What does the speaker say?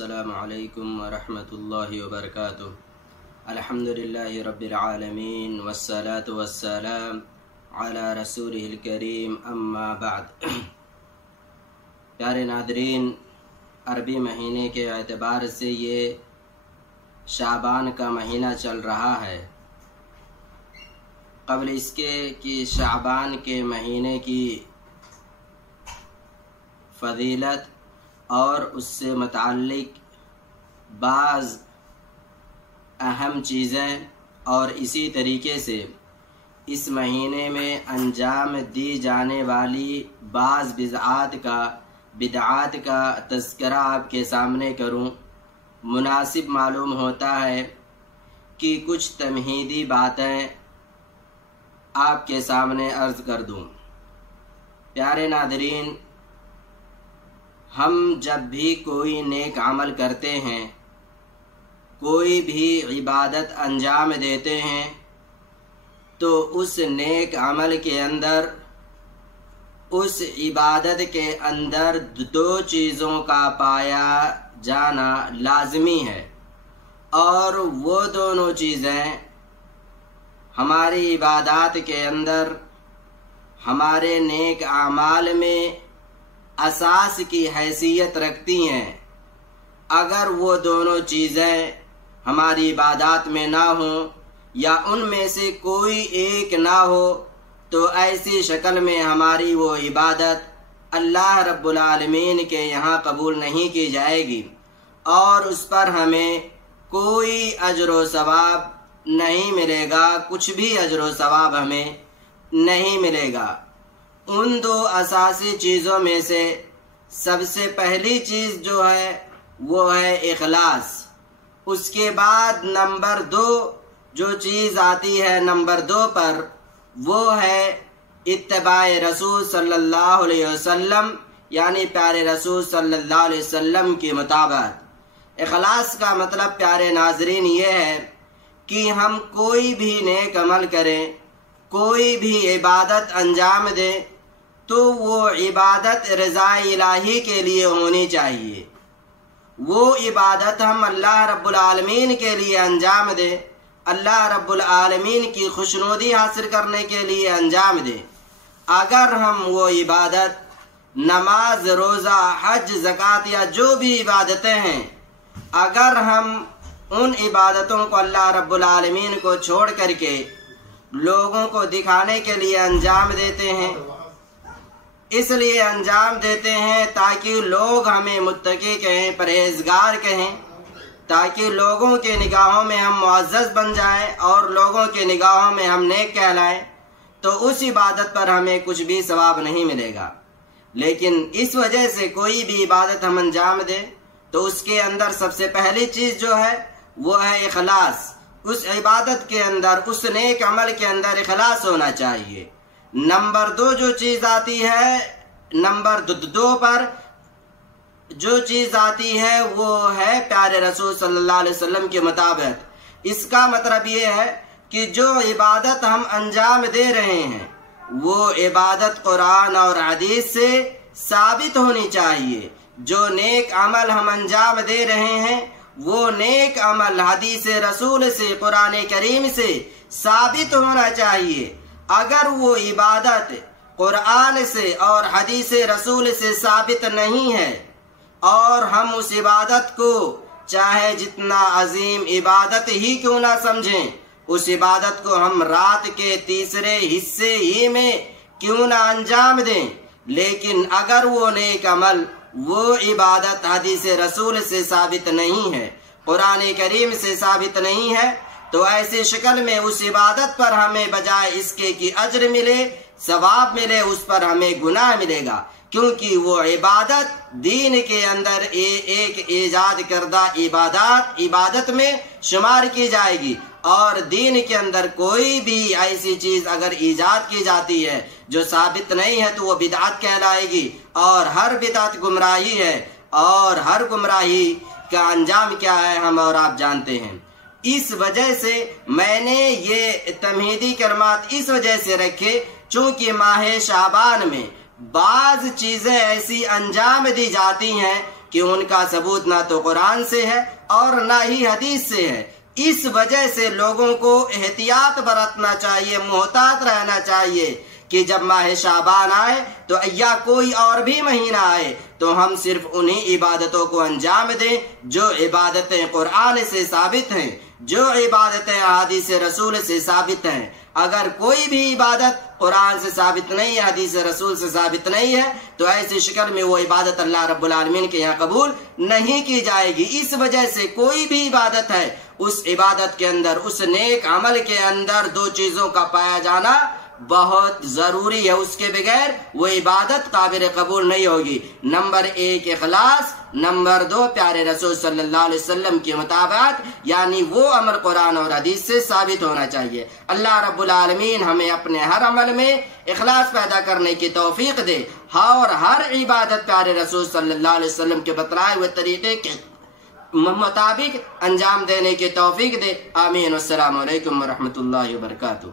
السلام علیکم ورحمۃ اللہ وبرکاتہ۔ الحمدللہ رب العالمین والصلاة والسلام علی رسولہ الکریم، اما بعد۔ پیارے ناظرین، عربی مہینے کے اعتبار سے یہ شعبان کا مہینہ چل رہا ہے۔ قبل اس کے کہ شعبان کے مہینے کی فضیلت اور اس سے متعلق بعض اہم چیزیں اور اسی طریقے سے اس مہینے میں انجام دی جانے والی بعض بدعات کا تذکرہ آپ کے سامنے کروں، مناسب معلوم ہوتا ہے کہ کچھ تمہیدی باتیں آپ کے سامنے عرض کر دوں۔ پیارے ناظرین، ہم جب بھی کوئی نیک عمل کرتے ہیں، کوئی بھی عبادت انجام دیتے ہیں، تو اس نیک عمل کے اندر، اس عبادت کے اندر دو چیزوں کا پایا جانا لازمی ہے، اور وہ دونوں چیزیں ہماری عبادات کے اندر، ہمارے نیک اعمال میں اساس کی حیثیت رکھتی ہیں۔ اگر وہ دونوں چیزیں ہماری عبادات میں نہ ہوں یا ان میں سے کوئی ایک نہ ہو، تو ایسی شکل میں ہماری وہ عبادت اللہ رب العالمین کے یہاں قبول نہیں کی جائے گی، اور اس پر ہمیں کوئی اجر و ثواب نہیں ملے گا، کچھ بھی اجر و ثواب ہمیں نہیں ملے گا۔ ان دو اساسی چیزوں میں سے سب سے پہلی چیز جو ہے وہ ہے اخلاص۔ اس کے بعد نمبر دو جو چیز آتی ہے نمبر دو پر، وہ ہے اتباع رسول صلی اللہ علیہ وسلم، یعنی پیارے رسول صلی اللہ علیہ وسلم کی مطابقت۔ اخلاص کا مطلب پیارے ناظرین یہ ہے کہ ہم کوئی بھی نیک عمل کریں، کوئی بھی عبادت انجام دیں، تو وہ عبادت رضا الہی کے لیے ہونی چاہیے۔ وہ عبادت ہم اللہ رب العالمین کے لیے انجام دیں، اللہ رب العالمین کی خوشنودی حاصل کرنے کے لیے انجام دیں۔ اگر ہم وہ عبادت، نماز، روزہ، حج، زکوٰۃ یا جو بھی عبادتیں ہیں، اگر ہم ان عبادتوں کو اللہ رب العالمین کو چھوڑ کر کے لوگوں کو دکھانے کے لیے انجام دیتے ہیں، اس لیے انجام دیتے ہیں تاکہ لوگ ہمیں متقی کہیں، پرہیزگار کہیں، تاکہ لوگوں کے نگاہوں میں ہم معزز بن جائیں اور لوگوں کے نگاہوں میں ہم نیک کہلائیں، تو اس عبادت پر ہمیں کچھ بھی ثواب نہیں ملے گا۔ لیکن اس وجہ سے کوئی بھی عبادت ہم انجام دیں تو اس کے اندر سب سے پہلی چیز جو ہے وہ ہے اخلاص۔ اس عبادت کے اندر، اس نیک عمل کے اندر اخلاص ہونا چاہیے۔ نمبر دو جو چیز آتی ہے، نمبر دو پر جو چیز آتی ہے وہ ہے پیارے رسول صلی اللہ علیہ وسلم کے مطابق۔ اس کا مطلب یہ ہے کہ جو عبادت ہم انجام دے رہے ہیں وہ عبادت قرآن اور حدیث سے ثابت ہونی چاہیے۔ جو نیک عمل ہم انجام دے رہے ہیں وہ نیک عمل حدیث رسول سے، قرآن کریم سے ثابت ہونا چاہیے۔ اگر وہ عبادت قرآن سے اور حدیث رسول سے ثابت نہیں ہے، اور ہم اس عبادت کو چاہے جتنا عظیم عبادت ہی کیوں نہ سمجھیں، اس عبادت کو ہم رات کے تیسرے حصے ہی میں کیوں نہ انجام دیں، لیکن اگر وہ نیک عمل، وہ عبادت حدیث رسول سے ثابت نہیں ہے، قرآن کریم سے ثابت نہیں ہے، تو ایسی شکل میں اس عبادت پر ہمیں بجائے اس کے کہ اجر ملے، ثواب ملے، اس پر ہمیں گناہ ملے گا، کیونکہ وہ عبادت دین کے اندر ایک ایجاد کردہ عبادت میں شمار کی جائے گی، اور دین کے اندر کوئی بھی ایسی چیز اگر ایجاد کی جاتی ہے جو ثابت نہیں ہے تو وہ بدعت کہلائے گی، اور ہر بدعت گمراہی ہے، اور ہر گمراہی کا انجام کیا ہے ہم اور آپ جانتے ہیں۔ اس وجہ سے میں نے یہ تمہیدی کلمات اس وجہ سے رکھے چونکہ ماہ شعبان میں بعض چیزیں ایسی انجام دی جاتی ہیں کہ ان کا ثبوت نہ تو قرآن سے ہے اور نہ ہی حدیث سے ہے۔ اس وجہ سے لوگوں کو احتیاط برتنا چاہیے، محتاط رہنا چاہیے کہ جب ماہ شعبان آئے تو یا کوئی اور بھی مہینہ آئے تو ہم صرف انہی عبادتوں کو انجام دیں جو عبادتیں قرآن سے ثابت ہیں، جو عبادتیں احادیث رسول سے ثابت ہیں۔ اگر کوئی بھی عبادت قرآن سے ثابت نہیں ہے، حدیث رسول سے ثابت نہیں ہے، تو ایسی شکل میں وہ عبادت اللہ رب العالمین کے یہاں قبول نہیں کی جائے گی۔ اس وجہ سے کوئی بھی عبادت ہے، اس عبادت کے اندر، اس نیک عمل کے اندر دو چیزوں کا پایا جانا بہت ضروری ہے۔ اس کے بغیر وہ عبادت قابل قبول نہیں ہوگی۔ نمبر 1 اخلاص، نمبر 2 پیارے رسول صلی اللہ علیہ وسلم کی مطابقت، یعنی وہ عمل قرآن اور حدیث سے ثابت ہونا چاہیے۔ اللہ رب العالمین ہمیں اپنے ہر عمل میں اخلاص پیدا کرنے کی توفیق دے اور ہر عبادت پیارے رسول صلی اللہ علیہ وسلم کے بتلائے ہوئے طریقے کے مطابق انجام دینے کی توفیق دے۔ آمین۔ السلام علیکم ورحمۃ اللہ وبرکاتہ۔